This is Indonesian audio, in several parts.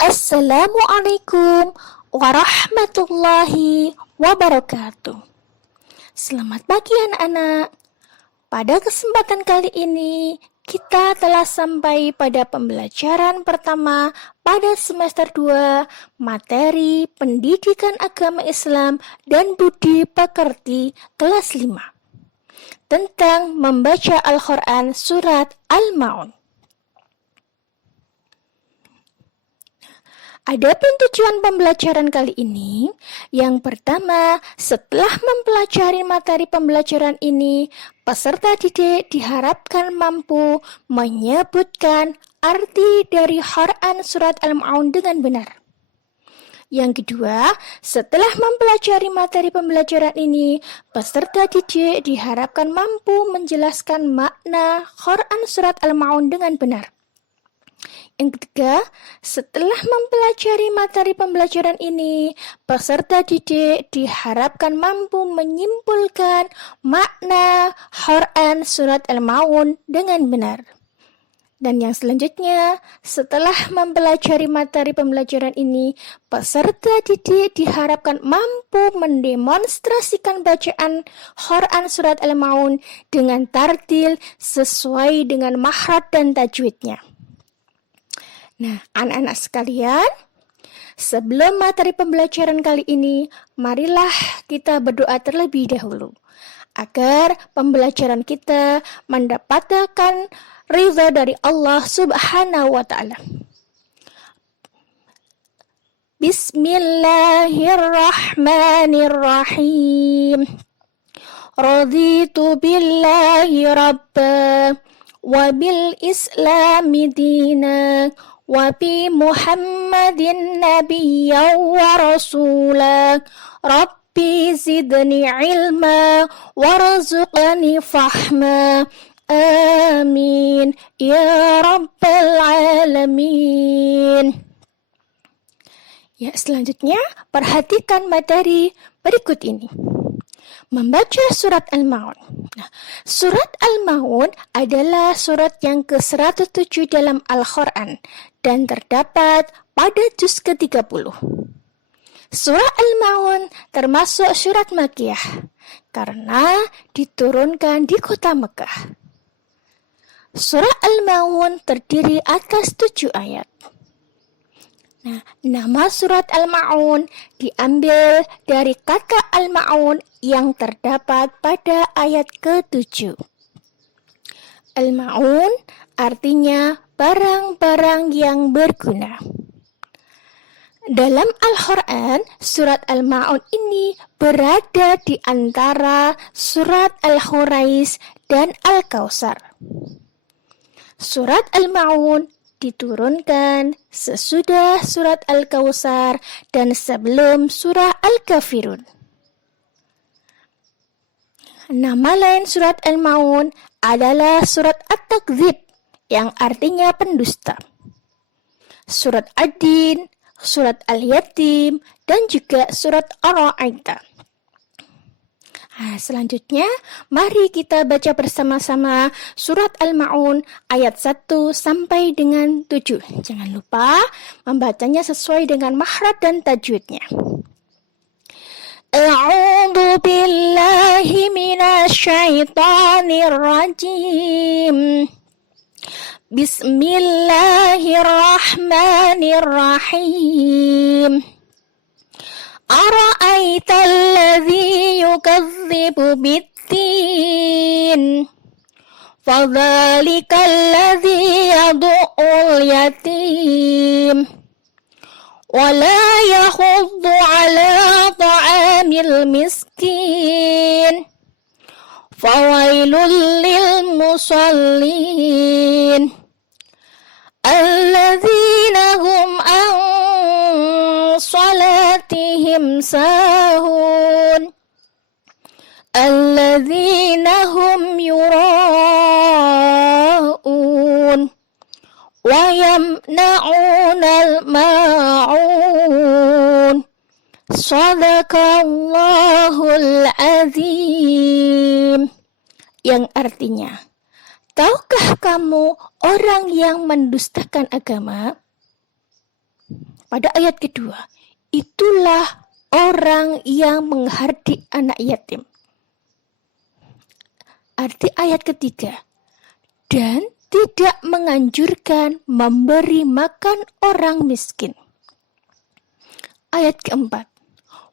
Assalamualaikum warahmatullahi wabarakatuh. Selamat pagi anak-anak. Pada kesempatan kali ini, kita telah sampai pada pembelajaran pertama pada semester 2 materi Pendidikan Agama Islam dan Budi Pekerti kelas 5 tentang membaca Al-Quran surat Al-Ma'un. Adapun tujuan pembelajaran kali ini, yang pertama, setelah mempelajari materi pembelajaran ini, peserta didik diharapkan mampu menyebutkan arti dari Quran surat Al-Ma'un dengan benar. Yang kedua, setelah mempelajari materi pembelajaran ini, peserta didik diharapkan mampu menjelaskan makna Quran surat Al-Ma'un dengan benar. Yang ketiga, setelah mempelajari materi pembelajaran ini, peserta didik diharapkan mampu menyimpulkan makna Quran surat Al-Ma'un dengan benar. Dan yang selanjutnya, setelah mempelajari materi pembelajaran ini, peserta didik diharapkan mampu mendemonstrasikan bacaan Quran surat Al-Ma'un dengan tartil sesuai dengan makhraj dan tajwidnya. Nah, anak-anak sekalian, sebelum materi pembelajaran kali ini, marilah kita berdoa terlebih dahulu agar pembelajaran kita mendapatkan ridha dari Allah Subhanahu wa Ta'ala. Bismillahirrahmanirrahim. Raditu billahi rabba wa bil islami dina wa bi Muhammadin nabiyyan wa rasula. Rabbi zidni ilma warzuqni fahma. Amin ya rabbal alamin. Ya, selanjutnya perhatikan materi berikut ini. Membaca surat Al-Ma'un. Nah, surat Al-Ma'un adalah surat yang ke-107 dalam Al-Quran dan terdapat pada juz ke-30. Surah Al-Ma'un termasuk surat Makkiyah karena diturunkan di kota Mekah. Surah Al-Ma'un terdiri atas 7 ayat. Nah, nama surat Al-Ma'un diambil dari kata Al-Ma'un yang terdapat pada ayat ke-7. Al-Ma'un artinya barang-barang yang berguna. Dalam Al-Quran, surat Al-Ma'un ini berada di antara surat Al-Hurais dan Al-Kautsar. Surat Al-Ma'un diturunkan sesudah surat Al-Kautsar dan sebelum surah Al-Kafirun. Nama lain surat Al-Ma'un adalah surat At-Takdzib yang artinya pendusta. Surat Ad-Din, surat Al-Yatim, dan juga surat Ar-Ra'aita. Nah, selanjutnya, mari kita baca bersama-sama surat Al-Ma'un ayat 1 sampai dengan 7. Jangan lupa membacanya sesuai dengan makhraj dan tajwidnya. A'udzu billahi minasy syaithanir rajim. Bismillahirrahmanirrahim. Ara'aita alladzi yukadzibu bid-din fadzalika alladzi yad'ul yatim wa la yahuddu 'ala ta'amil miskin fawailul lil musallin alladzina hum an salatihim sahun alladzina hum yura'un wa yamna'unal ma'un. Shadaqallahul azim. Yang artinya, tahukah kamu orang yang mendustakan agama? pada ayat kedua, itulah orang yang menghardik anak yatim. Arti ayat ketiga, dan tidak menganjurkan memberi makan orang miskin. Ayat keempat,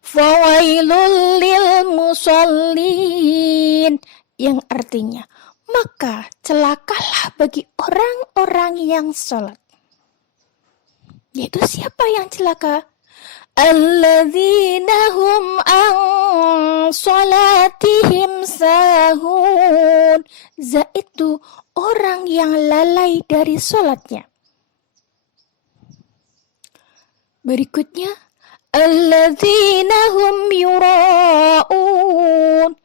fawailul lil musallin, yang artinya, maka celakalah bagi orang-orang yang sholat. Yaitu siapa yang celaka? Alladzina hum an salatihim sahun. Itu orang yang lalai dari sholatnya. Berikutnya, alladzina hum yura'un.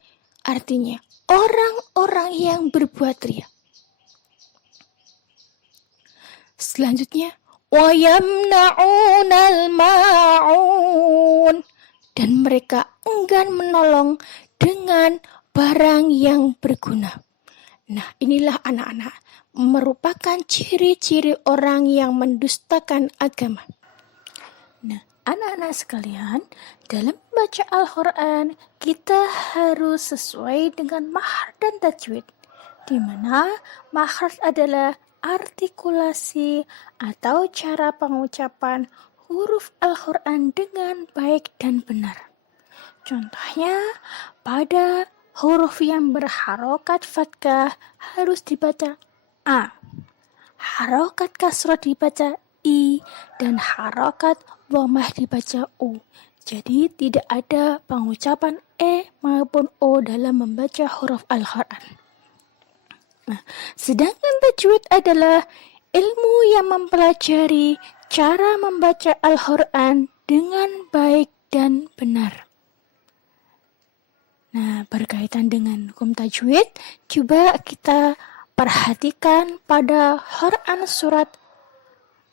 Artinya, orang-orang yang berbuat riya. Selanjutnya, wa yamna'unal ma'un, dan mereka enggan menolong dengan barang yang berguna. Nah, inilah anak-anak merupakan ciri-ciri orang yang mendustakan agama. Nah, anak-anak sekalian, dalam membaca Al-Quran kita harus sesuai dengan makhraj dan tajwid, di mana makhraj adalah artikulasi atau cara pengucapan huruf Al-Quran dengan baik dan benar. Contohnya, pada huruf yang berharokat fathah harus dibaca A, harokat kasrah dibaca I, dan harokat dhammah dibaca U. Jadi tidak ada pengucapan E maupun O dalam membaca huruf Al-Quran. Nah, sedangkan tajwid adalah ilmu yang mempelajari cara membaca Al-Quran dengan baik dan benar. Nah, berkaitan dengan hukum tajwid, coba kita perhatikan pada Quran surat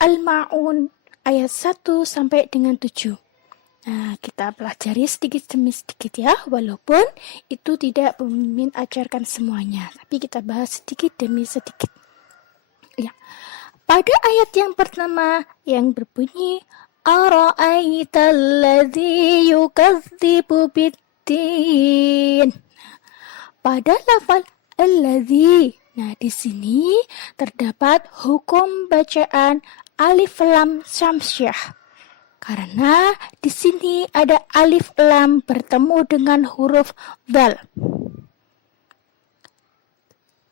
Al-Ma'un ayat 1 sampai dengan 7. Nah, kita pelajari sedikit demi sedikit ya, walaupun itu tidak Pemimpin ajarkan semuanya, tapi kita bahas sedikit demi sedikit. Ya. Pada ayat yang pertama yang berbunyi ara'aital ladzi yukadzibu biddin. Pada lafal alladzi, nah di sini terdapat hukum bacaan alif lam syamsiah. Karena di sini ada alif lam bertemu dengan huruf dzal.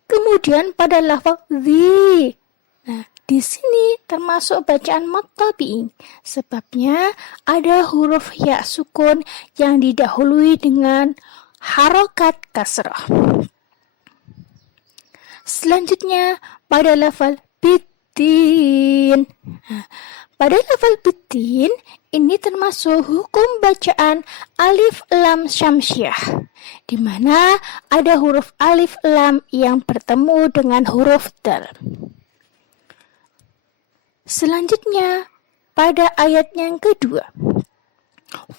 Kemudian pada lafaz zi, nah di sini termasuk bacaan mad tabi'i. Sebabnya ada huruf ya sukun yang didahului dengan harokat kasrah. Selanjutnya pada lafaz biddin. Nah, pada lafal biddin, ini termasuk hukum bacaan alif lam syamsiah, di mana ada huruf alif lam yang bertemu dengan huruf dal. Selanjutnya, pada ayat yang kedua,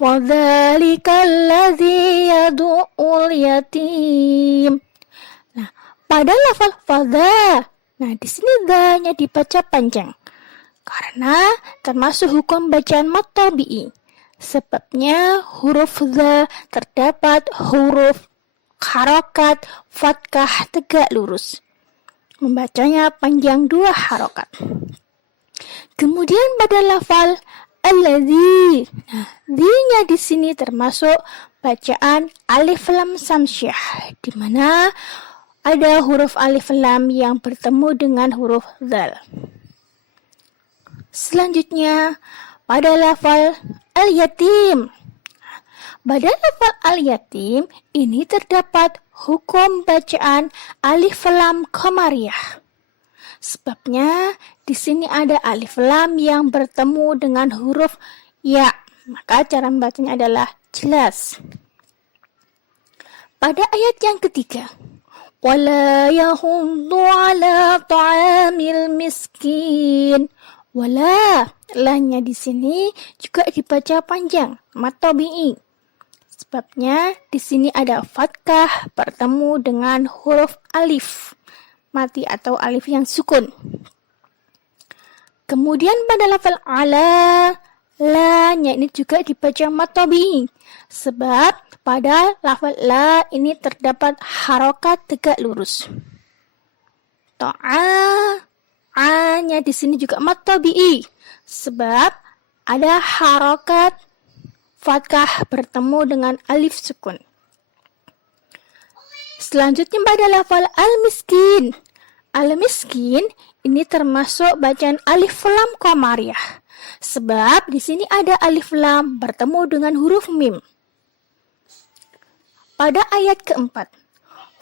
وَذَلِكَ الَّذِي يَدُعُّ الْيَتِيمَ. Nah, pada lafal fadha, nah di sini dha-nya dibaca panjang. Karena termasuk hukum bacaan mad tabi'i. Sebabnya huruf dha terdapat huruf harokat fathah tegak lurus. Membacanya panjang 2 harokat. Kemudian pada lafal alladzi, nah zi-nya di sini termasuk bacaan alif lam syamsiah, di mana ada huruf alif lam yang bertemu dengan huruf dzal. Selanjutnya, pada lafal al-yatim. Pada lafal al-yatim, ini terdapat hukum bacaan alif lam qamariyah. Sebabnya, di sini ada alif lam yang bertemu dengan huruf ya. Maka cara membacanya adalah jelas. Pada ayat yang ketiga, wala yahuddu ala ta'amil miskin. Wala, lahnya di sini juga dibaca panjang, mad tabi'i. Sebabnya di sini ada fathah bertemu dengan huruf alif mati atau alif yang sukun. Kemudian pada lafal ala, La-nya ini juga dibaca mad tabi'i. Sebab pada lafal la ini terdapat harokat tegak lurus. To'a, a-nya di sini juga mad tabi'i. Sebab ada harokat fathah bertemu dengan alif sukun. Selanjutnya pada lafal al-miskin. Al-miskin ini termasuk bacaan alif lam qamariyah. Sebab di sini ada alif lam bertemu dengan huruf mim. Pada ayat keempat,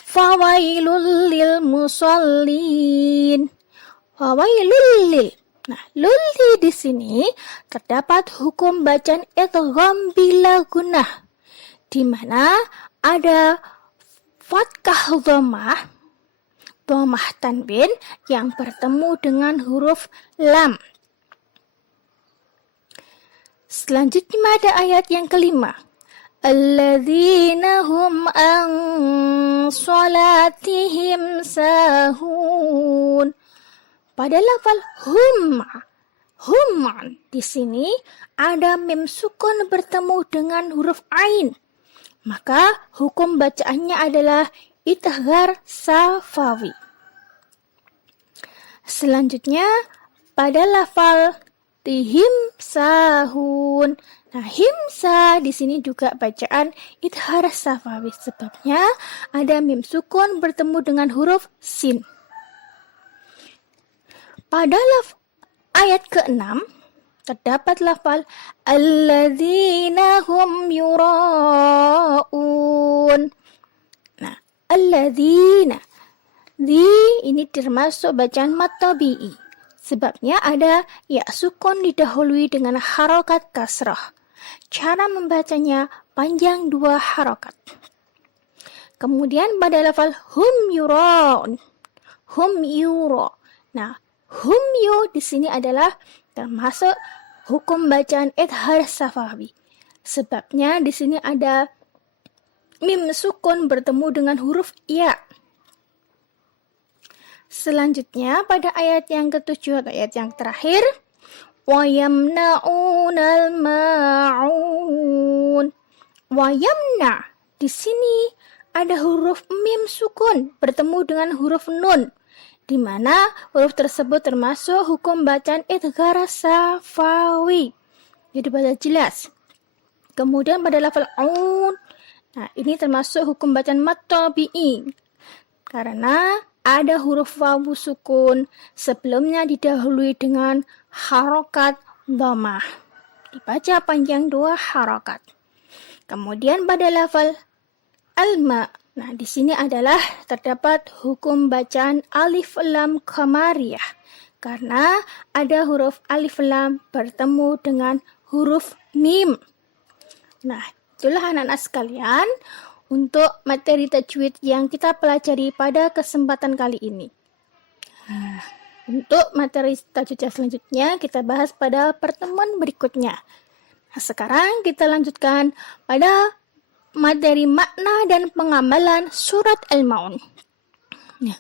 fawailul lil musallin. Fawailul lil. Nah, lulli di sini terdapat hukum bacaan idgham bila gunnah, di mana ada fathah dhammah tanwin yang bertemu dengan huruf lam. Selanjutnya ada ayat yang kelima. Alladzina hum an salatihim sahun. Pada lafal hum di sini ada mim sukun bertemu dengan huruf ain. Maka hukum bacaannya adalah idghar safawi. Selanjutnya pada lafal tihim sahun. Nah, himsa di sini juga bacaan idghar safawi. Sebabnya ada mim sukun bertemu dengan huruf sin. Pada ayat ke-6 terdapat lafal alladzina hum yura'un. Nah, alladzina ini termasuk bacaan mad tabi'i. Sebabnya ada ya sukun didahului dengan harokat kasrah. Cara membacanya panjang 2 harokat. Kemudian pada lafal hum yura'un. Hum yura. Nah, hum yu di sini adalah termasuk hukum bacaan idghar safawi. Sebabnya di sini ada mim sukun bertemu dengan huruf ya. Selanjutnya pada ayat yang ke-7 atau ayat yang terakhir, wa yamna'unal ma'un. Wa yamna di sini ada huruf mim sukun bertemu dengan huruf nun, di mana huruf tersebut termasuk hukum bacaan idghar safawi. Jadi baca jelas. Kemudian pada lafal aun, nah ini termasuk hukum bacaan mad tabi'i. Karena ada huruf wawu sukun sebelumnya didahului dengan harokat dhammah. Dibaca panjang 2 harokat. Kemudian pada lafal alma. Nah, di sini adalah terdapat hukum bacaan alif lam qamariyah karena ada huruf alif lam bertemu dengan huruf mim. Nah, itulah anak-anak sekalian untuk materi tajwid yang kita pelajari pada kesempatan kali ini. Nah, untuk materi tajwid yang selanjutnya kita bahas pada pertemuan berikutnya. Nah, sekarang kita lanjutkan pada materi makna dan pengamalan surat Al-Ma'un. Nah,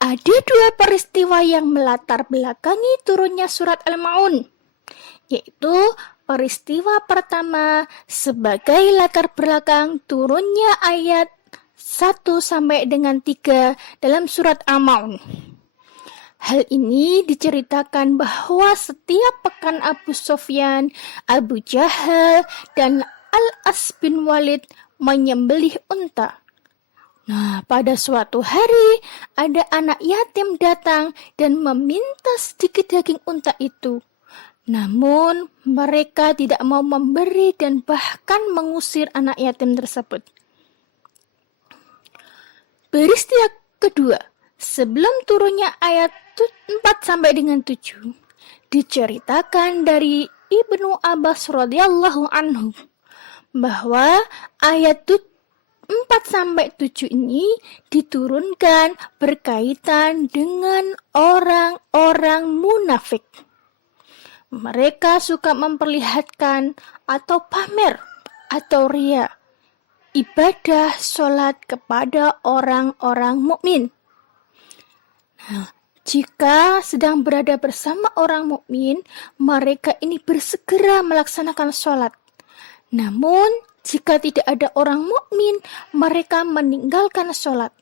ada 2 peristiwa yang melatar belakangi turunnya surat Al-Ma'un, yaitu peristiwa pertama sebagai latar belakang turunnya ayat 1 sampai dengan 3 dalam surat Al-Ma'un. Hal ini diceritakan bahwa setiap pekan Abu Sufyan, Abu Jahal, dan Al-As bin Walid menyembelih unta. Nah, pada suatu hari ada anak yatim datang dan meminta sedikit daging unta itu. Namun mereka tidak mau memberi dan bahkan mengusir anak yatim tersebut. Peristiwa kedua, sebelum turunnya ayat 4 sampai dengan 7, diceritakan dari Ibnu Abbas radhiyallahu anhu bahwa ayat 4 sampai 7 ini diturunkan berkaitan dengan orang-orang munafik. Mereka suka memperlihatkan atau pamer atau ria ibadah sholat kepada orang-orang mukmin. Nah, Jika sedang berada bersama orang mukmin, mereka ini bersegera melaksanakan sholat. Namun, jika tidak ada orang mukmin, mereka meninggalkan sholat.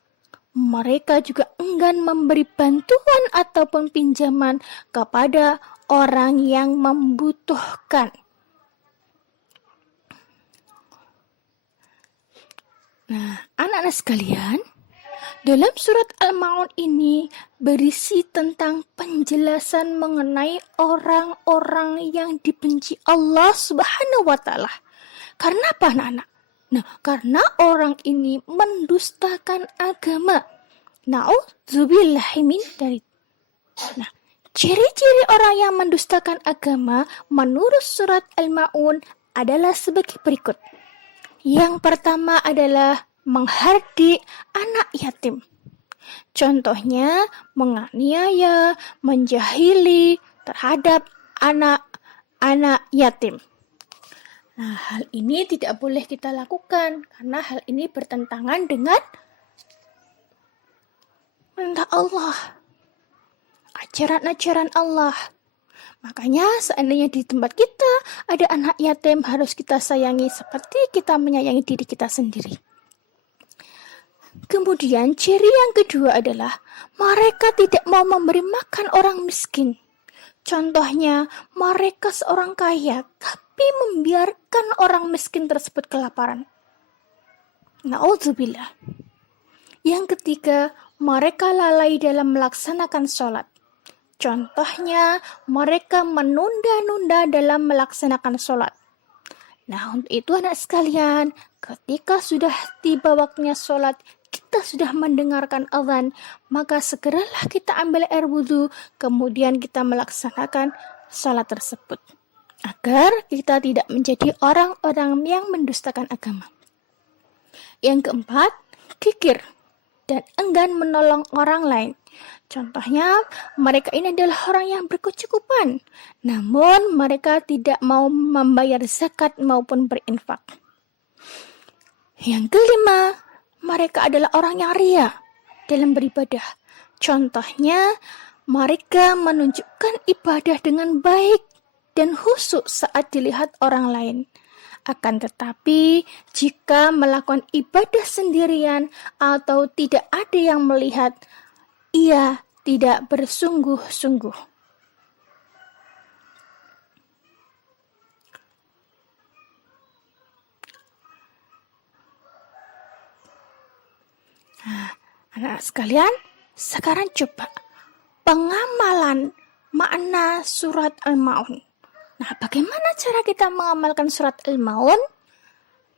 Mereka juga enggan memberi bantuan ataupun pinjaman kepada orang yang membutuhkan. Nah, anak-anak sekalian, dalam surat Al-Ma'un ini berisi tentang penjelasan mengenai orang-orang yang dibenci Allah Subhanahu wa Ta'ala. Karena apa, anak-anak? Nah, karena orang ini mendustakan agama. Na'udzubillahi min dzalik. Nah, ciri-ciri orang yang mendustakan agama menurut surat Al-Ma'un adalah sebagai berikut. Yang pertama adalah menghardik anak yatim. Contohnya menganiaya, menjahili terhadap anak-anak yatim. Nah, hal ini tidak boleh kita lakukan karena hal ini bertentangan dengan perintah Allah, ajaran-ajaran Allah. Makanya seandainya di tempat kita ada anak yatim, harus kita sayangi seperti kita menyayangi diri kita sendiri. Kemudian ciri yang kedua adalah mereka tidak mau memberi makan orang miskin. Contohnya mereka seorang kaya tapi membiarkan orang miskin tersebut kelaparan. Na'udzubillah. Yang ketiga, mereka lalai dalam melaksanakan sholat. Contohnya, mereka menunda-nunda dalam melaksanakan sholat. Nah, untuk itu anak sekalian, ketika sudah tiba waktunya sholat, kita sudah mendengarkan azan, maka segeralah kita ambil air wudhu, kemudian kita melaksanakan sholat tersebut. Agar kita tidak menjadi orang-orang yang mendustakan agama. Yang keempat, kikir dan enggan menolong orang lain. Contohnya, mereka ini adalah orang yang berkecukupan, namun mereka tidak mau membayar zakat maupun berinfak. Yang kelima, mereka adalah orang yang ria dalam beribadah. Contohnya, mereka menunjukkan ibadah dengan baik dan khusyuk saat dilihat orang lain. Akan tetapi, jika melakukan ibadah sendirian atau tidak ada yang melihat, ia tidak bersungguh-sungguh. Nah, anak sekalian, sekarang coba pengamalan makna surat Al-Ma'un. Nah, bagaimana cara kita mengamalkan surat Al-Ma'un?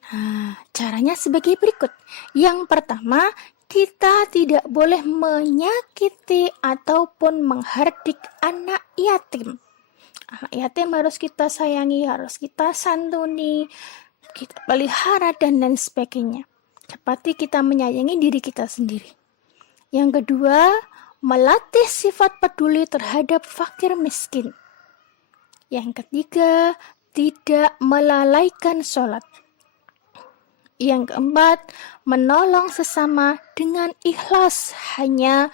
Nah, caranya sebagai berikut. Yang pertama, kita tidak boleh menyakiti ataupun menghardik anak yatim. Anak yatim harus kita sayangi, harus kita santuni, kita pelihara, dan lain sebagainya. Seperti kita menyayangi diri kita sendiri. Yang kedua, melatih sifat peduli terhadap fakir miskin. Yang ketiga, tidak melalaikan sholat. Yang keempat, menolong sesama dengan ikhlas, hanya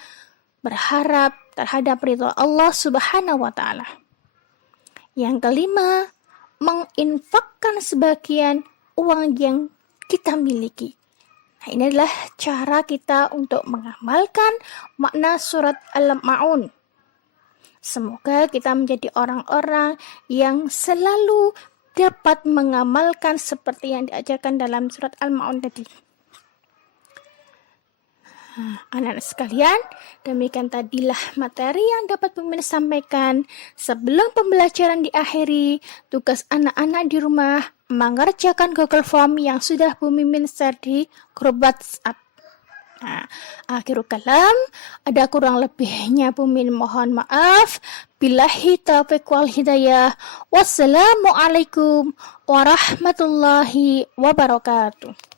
berharap terhadap ridha Allah Subhanahu wa Ta'ala. Yang kelima, menginfakkan sebagian uang yang kita miliki. Nah, ini adalah cara kita untuk mengamalkan makna surat Al-Ma'un. Semoga kita menjadi orang-orang yang selalu dapat mengamalkan seperti yang diajarkan dalam surat Al-Ma'un tadi. Anak-anak sekalian, demikian tadilah materi yang dapat Mimin sampaikan. Sebelum pembelajaran diakhiri, tugas anak-anak di rumah mengerjakan Google Form yang sudah Bu Mimin share di grup WhatsApp. Nah, akhirul kalam, ada kurang lebihnya Bu Mimin mohon maaf. Billahi taufiq wal hidayah. Wassalamualaikum warahmatullahi wabarakatuh.